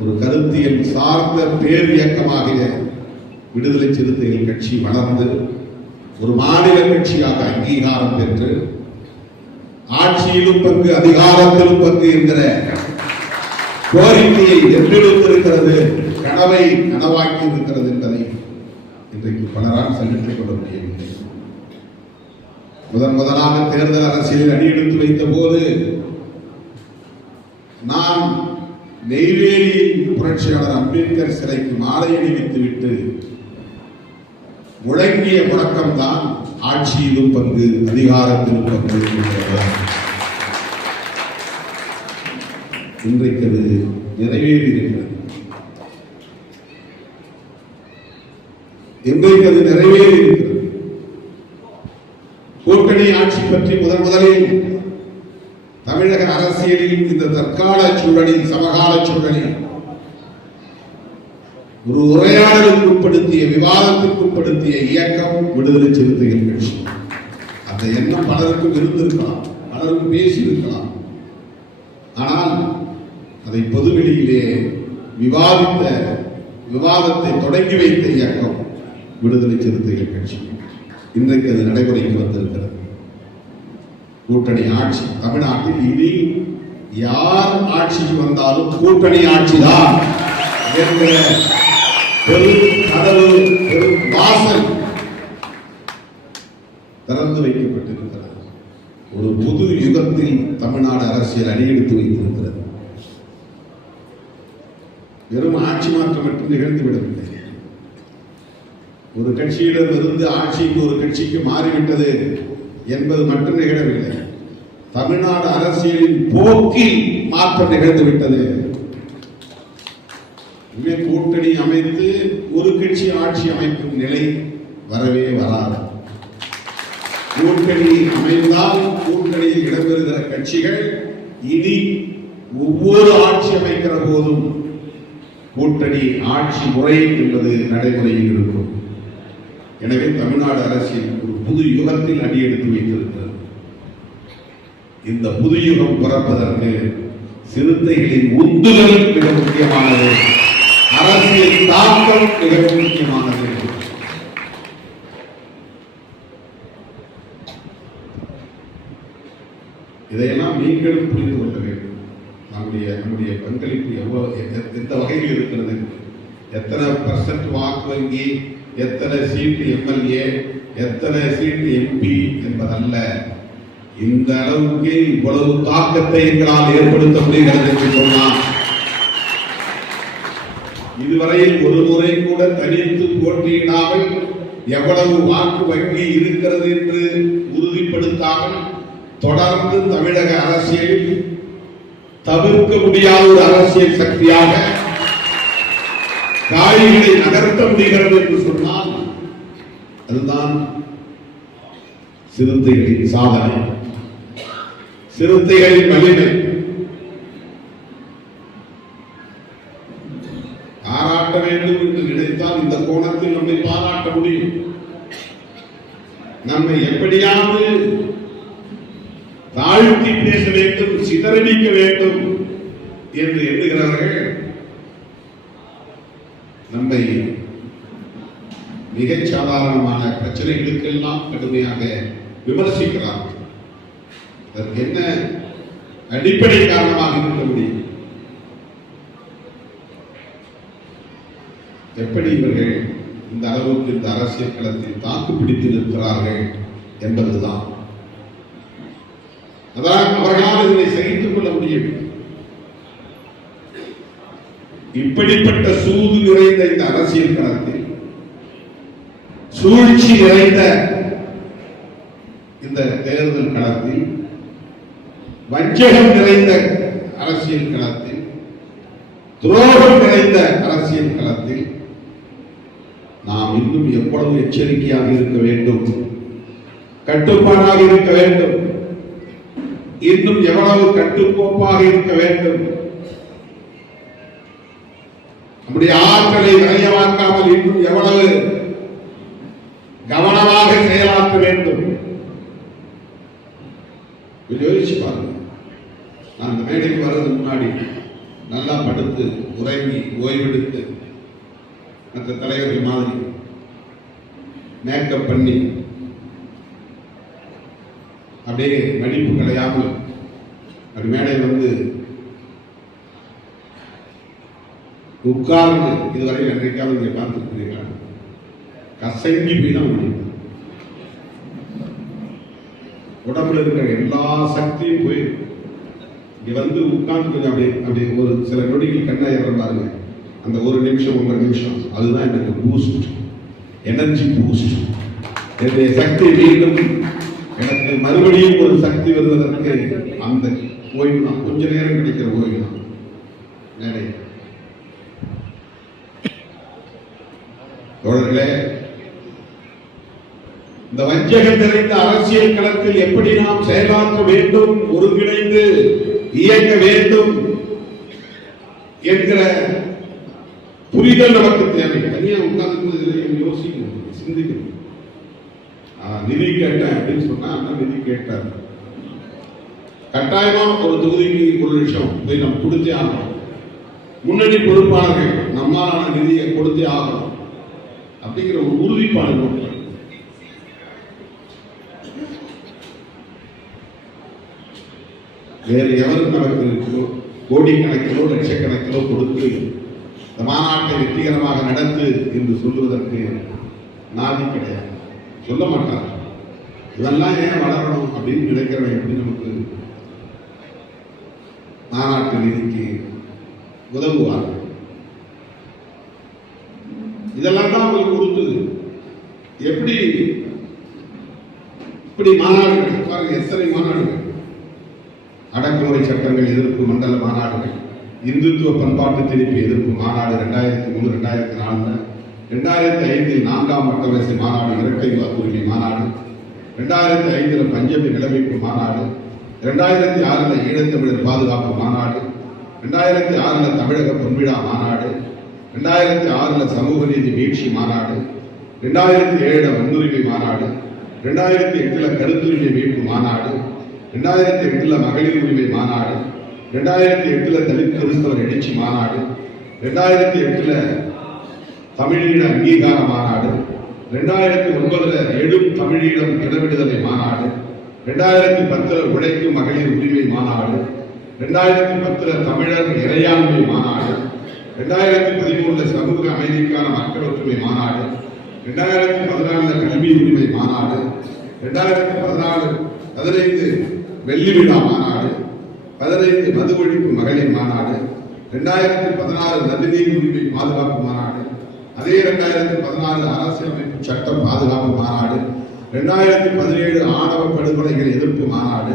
ஒரு கருத்தியல் சார்ந்த பேர் இயக்கமாக விடுதலை சிறுத்தைகள் கட்சி வளர்ந்து ஒரு மாநில கட்சியாக அங்கீகாரம் பெற்று ஆட்சியிலும் பங்கு அதிகாரத்திலும் பங்கு என்கிற கோரிக்கையை வென்றெடுத்திருக்கிறது, கனவை நனவாக்கி இருக்கிறது என்பதை இன்றைக்கு பலரால் சந்தித்துக் கொள்ள முடியவில்லை. முதலாக தேர்தல் அரசியலில் அடியெடுத்து வைத்த போது நான் நெய்வேலியில் புரட்சியாளர் அம்பேத்கர் சிலைக்கு மாலை அணிவித்துவிட்டு முழங்கிய முழக்கம்தான் ஆட்சியிலும் பங்கு அதிகாரத்திலும் பங்கு. இன்றைக்கு அது நிறைவேறியிருக்கிறது. இன்றைக்கு அது நிறைவேறியிருக்கிறது. கூட்டணி ஆட்சி பற்றி முதலில் தமிழக அரசியலில் இந்த தற்கால சூழலில் சமகால சூழலில் ஒரு உரையாடலுக்கு உட்படுத்திய விவாதத்திற்கு உட்படுத்திய இயக்கம் விடுதலை சிறுத்தைகள் கட்சி. அந்த எண்ணம் பலருக்கும் இருந்திருக்கலாம், பலரும் பேசியிருக்கலாம். ஆனால் அதை பொதுவெளியிலே விவாதத்தை தொடங்கி வைத்த இயக்கம் விடுதலை சிறுத்தைகள் கட்சி. இன்றைக்கு அது நடைமுறைக்கு வந்திருக்கிறது. கூட்டணி ஆட்சி தமிழ்நாட்டில் இனி யார் ஆட்சிக்கு வந்தாலும் கூட்டணி ஆட்சிதான் என்கிற பெரும் கதவு, பெரும் வாசல் திறந்து வைக்கப்பட்டிருக்கிறது. ஒரு புது யுகத்தில் தமிழ்நாடு அரசியல் அடியெடுத்து வைத்திருக்கிறது. வெறும் ஆட்சி மாற்றம் மட்டும் நிகழ்ந்துவிடவில்லை. ஒரு கட்சியிடமிருந்து ஆட்சிக்கு ஒரு கட்சிக்கு மாறிவிட்டது என்பது மட்டும் நிகழவில்லை. தமிழ்நாடு அரசியலின் போக்கில் மாற்றம் நிகழ்ந்துவிட்டது. கூட்டணி அமைத்து ஒரு கட்சி ஆட்சி அமைக்கும் நிலை வரவே வராது. கூட்டணி அமைந்தால் கூட்டணியில் இடம்பெறுகிற கட்சிகள் இனி ஒவ்வொரு ஆட்சி அமைக்கிற போதும் கூட்டணி ஆட்சி முறை என்பது நடைமுறையில் இருக்கும். எனவே தமிழ்நாடு அரசியல் ஒரு புது யுகத்தில் அடியெடுத்து வைத்திருக்கிறது. இந்த புது யுகம் பிறப்பதற்கு சிறுத்தைகளின் உந்துதல் மிக முக்கியமானது, அரசியல் தாக்கம் மிக முக்கியமானது. இதையெல்லாம் நீங்களும் புரிந்து கொள்ள வேண்டும். நம்முடைய பங்களிப்பு எந்த வகையில் இருக்கிறது, எத்தனை % வாக்கு வங்கி, எத்தனை சீட்டு எம்எல்ஏ, எத்தனை சீட்டு எம்பி என்பதல்ல. இந்த அளவுக்கு இவ்வளவு தாக்கத்தை எங்களால் ஏற்படுத்த முடிகிறது என்று சொன்னார். இதுவரையில் ஒரு முறை கூட தனித்து போட்டியிடாமல் எவ்வளவு வாக்கு வங்கி இருக்கிறது என்று உறுதிப்படுத்தாமல் தொடர்ந்து தமிழக அரசியலில் தவிர்க்க முடியாத ஒரு அரசியல் சக்தியாக காய்களை நகர்த்த முடிகிறது என்று சொன்னால் அதுதான் சிறுத்தைகளின் சாதனை, சிறுத்தைகளின் வலிமை. பாராட்ட வேண்டும் என்று நினைத்தால் இந்த கோணத்தில் நம்மை பாராட்ட முடியும். நம்மை எப்படியாவது தாழ்த்தி பேச வேண்டும், சிதறடிக்க வேண்டும் என்று எண்ணுகிறவர்கள் நம்மை மிக சாதாரணமான பிரச்சனைகளுக்கெல்லாம் கடுமையாக விமர்சிக்கிறார். அதற்கு என்ன அடிப்படை காரணமாக இருக்க முடியும்? எப்படி இவர்கள் இந்த அளவுக்கு இந்த அரசியல் களத்தில் தாக்கு பிடித்து நிற்கிறார்கள் என்பதுதான். அதான் அவர்களால் இதனை சகித்துக் கொள்ள முடியவில்லை. இப்படிப்பட்ட சூது நிறைந்த இந்த அரசியல் களத்தில், சூழ்ச்சி நிறைந்த இந்த தேர்தல் களத்தில், வஞ்சகம் நிறைந்த அரசியல் களத்தில், துரோகம் நிறைந்த அரசியல் களத்தில் நாம் இன்னும் எவ்வளவு எச்சரிக்கையாக இருக்க வேண்டும், கட்டுப்பாடாக இருக்க வேண்டும், இன்னும் எவ்வளவு கட்டுக்கோப்பாக இருக்க வேண்டும், நம்முடைய ஆற்றலை விரயமாக்காமல் இன்னும் எவ்வளவு கவனமாக செயலாற்ற வேண்டும். யோசிச்சு பாருங்க. நான் இந்த மேடைக்கு வர்றதுக்கு முன்னாடி நல்லா படுத்து உறங்கி ஓய்வெடுத்து மற்ற தலைவர்கள் மாதிரி மேக்கப் பண்ணி அப்படியே மடிப்பு கிடையாமல் அப்படி மேடையில் வந்து உட்கார்ந்து இதுவரை என்றைக்காவது இங்கே பார்த்துருக்கிறீர்களா? கசங்கி போய்தான் முடியும். உடம்புல இருக்கிற எல்லா சக்தியும் போய் இங்க வந்து உட்கார்ந்து கொஞ்சம் அப்படி ஒரு சில நொடிகள் கண்ணாயிரம் பாருங்க. அந்த ஒரு நிமிஷம் 1.5 நிமிஷம் அதுதான் எனக்கு பூஸ்ட், எனர்ஜி பூஸ்ட். என்னுடைய சக்தி மீண்டும் எனக்கு மறுபடியும் ஒரு சக்தி வருவதற்கு அந்த ஓய்வு தான், கொஞ்ச நேரம் கிடைக்கிற ஓய்வு தான். நிறைய தோழர்களே, இந்த வஞ்சகம் நிறைந்த அரசியல் களத்தில் எப்படி நாம் செயலாற்ற வேண்டும், ஒருங்கிணைந்து இயங்க வேண்டும் என்கிற புரிதல் நமக்கு தேவை. தனியா உட்கார்ந்து யோசிக்கணும், சிந்திக்கணும். நிதி கேட்டேன் அப்படின்னு சொன்னா அண்ணா நிதி கேட்டார். கட்டாயமா ஒரு தொகுதிக்கு 1 லட்சம் போய் நம்ம கொடுத்தே ஆகணும். முன்னணி பொறுப்பாளர்கள் நம்மாலான நிதியை கொடுத்தே ஆகணும் அப்படிங்கிற ஒரு உறுதிப்பாடு நோக்கம். வேறு எவரும் நமக்கு கோடிக்கணக்கிலோ லட்சக்கணக்கிலோ கொடுத்து இந்த மாநாட்டை வெற்றிகரமாக நடத்து என்று சொல்லுவதற்கு நாதி கிடையாது, சொல்ல மாட்டார். இதெல்லாம் ஏன் வளரணும் அப்படின்னு நினைக்கிறவன் எப்படி நமக்கு மாநாட்டு நிதிக்கு உதவுவார்கள்? இதெல்லாம் தான் அவங்களுக்கு கொடுத்தது. எப்படி இப்படி மாநாடுகள் பாருங்க, எத்தனை மாநாடுகள், அடக்குமுறை சட்டங்கள் எதிர்ப்பு மண்டல மாநாடுகள், இந்துத்துவ பண்பாட்டு திணிப்பு எதிர்ப்பு மாநாடு 2003 2004, 2005 4ஆம் வட்டவரிசை மாநாடு, இரட்டை வாக்குரிமை மாநாடு, 2005 பஞ்சமி நிலமைப்பு மாநாடு, 2006 ஈழத்தமிழர் பாதுகாப்பு மாநாடு, 2006 தமிழக பொன்விழா மாநாடு, 2006 சமூக நீதி மீட்சி மாநாடு, 2007 வன்முரிமை மாநாடு, 2008 கருத்துரிமை மீட்பு மாநாடு, 2008 மகளிர் உரிமை மாநாடு, 2008 தலித் கிறிஸ்தவர் எழுச்சி மாநாடு, 2008 தமிழீழ அங்கீகார மாநாடு, 2009 எழும் தமிழீழம் இடவிடுதலை மாநாடு, 2010 உழைக்கும் மகளிர் உரிமை மாநாடு, 2010 தமிழர் இறையாண்மை மாநாடு, 2013 சமூக அமைதிக்கான மக்கள் ஒற்றுமை மாநாடு, 2014 கல்வி உரிமை மாநாடு, 2015 வெள்ளி விழா மாநாடு, 15 மது ஒழிப்பு மகளிர் மாநாடு, 2016 நதிநீர் உரிமை பாதுகாப்பு மாநாடு, அதே 2016 அரசியலமைப்பு சட்டம் பாதுகாப்பு மாநாடு, 2017 ஆணவ படுகொலைகள் எதிர்ப்பு மாநாடு,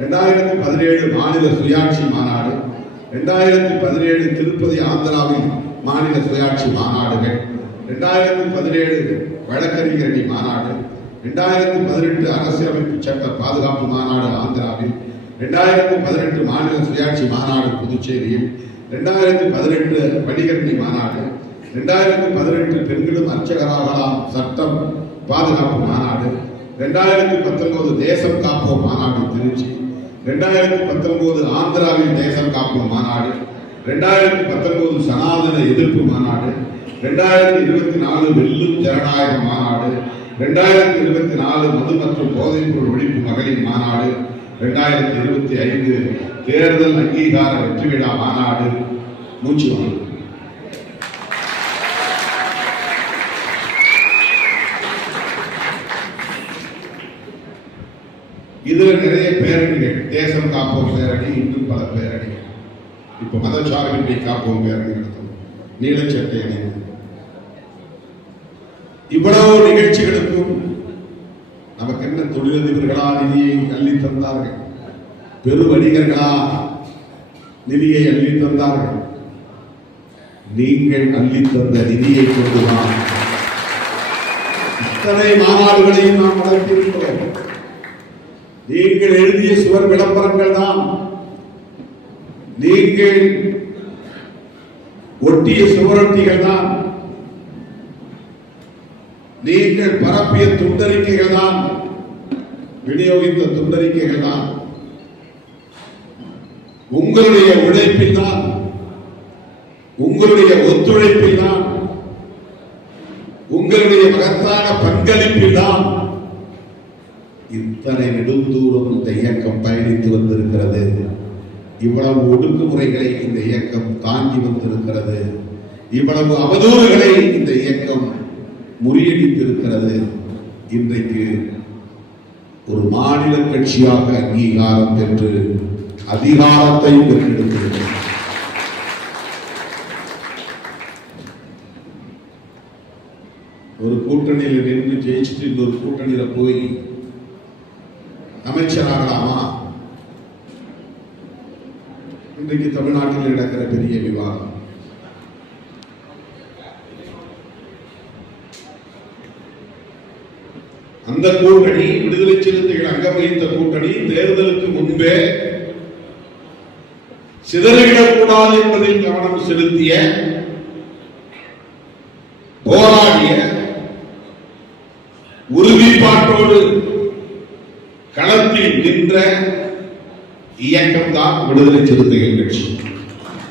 2017 மாநில சுயாட்சி மாநாடு, 2017 திருப்பதி ஆந்திராவில் மாநில சுயாட்சி மாநாடுகள், 2017 வழக்கறிஞரணி மாநாடு, 2018 அரசியலமைப்பு சட்ட பாதுகாப்பு மாநாடு ஆந்திராவில், 2018 மாநில சுயாட்சி மாநாடு புதுச்சேரியில், 2018 வணிகரணி மாநாடு, 2018 பெண்களும் அர்ச்சகராகலாம் சட்டம் பாதுகாப்பு மாநாடு, 2019 தேசம் காப்போம் மாநாடு திருச்சி, 2019 ஆந்திராவில் தேசம் காப்போம் மாநாடு, 2019 சனாதன எதிர்ப்பு மாநாடு, 2024 வெல்லும் ஜனநாயக மாநாடு, 2024 மது மற்றும் போதைப்பொருள் ஒழிப்பு மகளிர் மாநாடு, 2025 தேர்தல் அங்கீகார வெற்றி விழா மாநாடு. மூச்சு வாங்க. இதுல நிறைய பேரணிகள், தேசம் காப்போம் பேரணி, இன்னும் பல பேரணிகள். இப்ப மதச்சார்பின்மை காப்போம் பேரணி நடத்தும், நீலச்சட்டை அணிந்து இவ்வளவு நிகழ்ச்சிகளுக்கும் நமக்கு என்ன தொழிலதிபர்களா நிதியை அள்ளி தந்தார்கள், பெரு வணிகர்களா நிதியை அள்ளி தந்தார்கள்? நீங்கள் அள்ளி தந்த நிதியை கொண்டுதான் இத்தனை மாநாடுகளையும் நாம் நடத்தியிருக்கிறோம். நீங்கள் எழுதிய சுவர் விளம்பரங்கள் தான், நீங்கள் ஒட்டிய சுவரொட்டிகள் தான், நீங்கள் பரப்பிய துண்டறிக்கைகள் தான், விநியோகித்த துண்டறிக்கைகள் தான், உங்களுடைய உழைப்பில் தான் உங்களுடைய ஒத்துழைப்பில் தான், உங்களுடைய மகத்தான பங்களிப்பில் தான் இத்தனை நெடுந்தூரம் இந்த இயக்கம் பயணித்து வந்திருக்கிறது. இவ்வளவு ஒடுக்குமுறைகளை இந்த இயக்கம் தாங்கி வந்திருக்கிறது. இவ்வளவு அவதூறுகளை இந்த இயக்கம் முறியடித்திருக்கிறது. இன்றைக்கு ஒரு மாநில கட்சியாக அங்கீகாரம் பெற்று அதிகாரத்தை பெற்றெடுக்கிறது. ஒரு கூட்டணியில் நின்று ஜெயிச்சுட்டு இன்னொரு கூட்டணியில போய் அமைச்சராகலாமா? இன்றைக்கு தமிழ்நாட்டில் நடக்கிற பெரிய விவாதம். அந்த கூட்டணி, விடுதலை சிறுத்தைகள் அங்கம் வகித்த கூட்டணி, தேர்தலுக்கு முன்பே சிதறிவிடக்கூடாது என்பதில் கவனம் செலுத்திய, போராடிய, உறுதிப்பாட்டோடு களத்தில் நின்ற இயக்கம் தான் விடுதலை சிறுத்தைகள் கட்சி.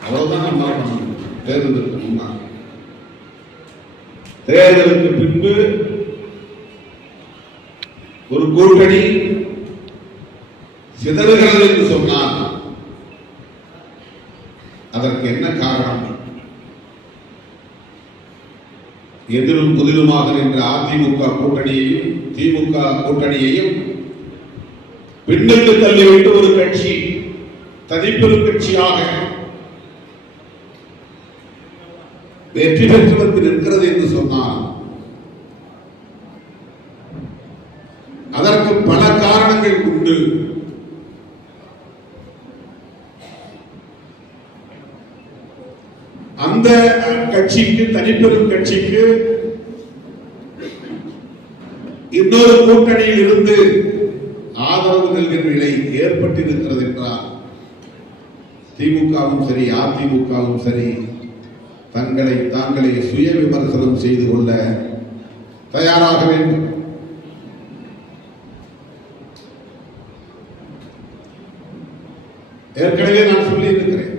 அவ்வளவுதான். தேர்தலுக்கு முன்னால், தேர்தலுக்கு பின்பு ஒரு கூட்டணி சிதறுகிறது என்று சொன்னால் அதற்கு என்ன காரணம்? எதிரும் புதிலுமாக நின்ற அதிமுக கூட்டணியையும் திமுக கூட்டணியையும் பின்னுக்கு தள்ளிவிட்டு ஒரு கட்சி தனிப்பெரும் கட்சியாக வெற்றி பெற்று வந்து நிற்கிறது என்று சொன்னால் அதற்கு பல காரணங்கள் உண்டு. அந்த கட்சிக்கு, தனிப்பெரும் கட்சிக்கு இன்னொரு கூட்டணியில் இருந்து ஆதரவு நல்கின்ற நிலை ஏற்பட்டிருக்கிறது என்றால் திமுகவும் சரி அதிமுகவும் சரி தாங்களே சுய விமர்சனம் செய்து கொள்ள தயாராக வேண்டும். ஏற்கனவே நான் சொல்லி இருக்கிறேன்,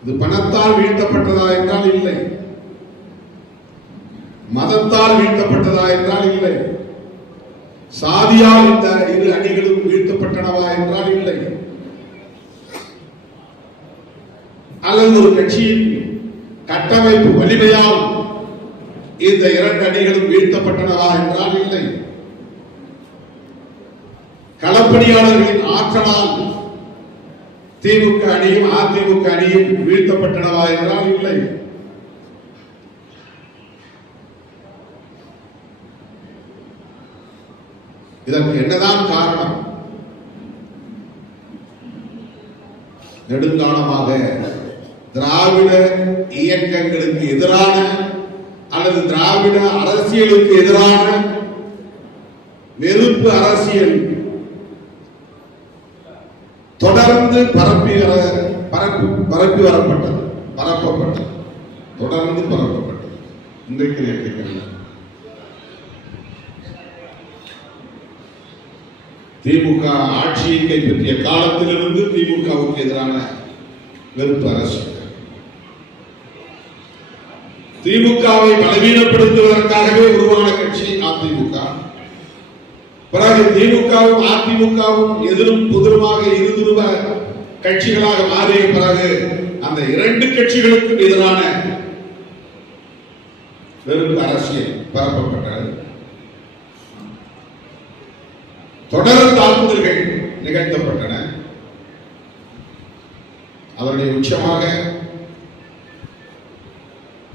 இது பணத்தால் வீழ்த்தப்பட்டதா என்றால் இல்லை, மதத்தால் வீழ்த்தப்பட்டதா என்றால் இல்லை, சாதியால் இந்த இரு அணிகளும் வீழ்த்தப்பட்டனவா என்றால் இல்லை, அல்லது ஒரு கட்சியின் கட்டமைப்பு வலிமையால் இந்த இரண்டு அணிகளும் வீழ்த்தப்பட்டனவா என்றால் இல்லை, களப்பணியாளர்களின் ஆற்றலால் திமுக அணியும் அதிமுக அணியும் வீழ்த்தப்பட்டனவா என்றால் இல்லை. இதற்கு என்னதான் காரணம்? நெடுங்காலமாக திராவிட இயக்கங்களுக்கு எதிரான அல்லது திராவிட அரசியலுக்கு எதிரான வெறுப்பு அரசியல் தொடர்ந்து பரப்பப்பட்டது, தொடர்ந்து பரப்பப்பட்டது. இன்றைக்கு திமுக ஆட்சியை கைப்பற்றிய காலத்திலிருந்து திமுகவுக்கு எதிரான வெறுப்பு அரசியல், திமுகவை பலவீனப்படுத்துவதற்காகவே உருவான கட்சி அதிமுக. பிறகு திமுகவும் அதிமுகவும் எதிரும் புதிருமாக இருதுருவ கட்சிகளாக மாறிய பிறகு அந்த இரண்டு கட்சிகளுக்கும் எதிரான வெறுப்பு அரசியல் பரப்பப்பட்டது. தொடர் தாக்குதல்கள் நிகழ்த்தப்பட்டன. அதனுடைய உச்சமாக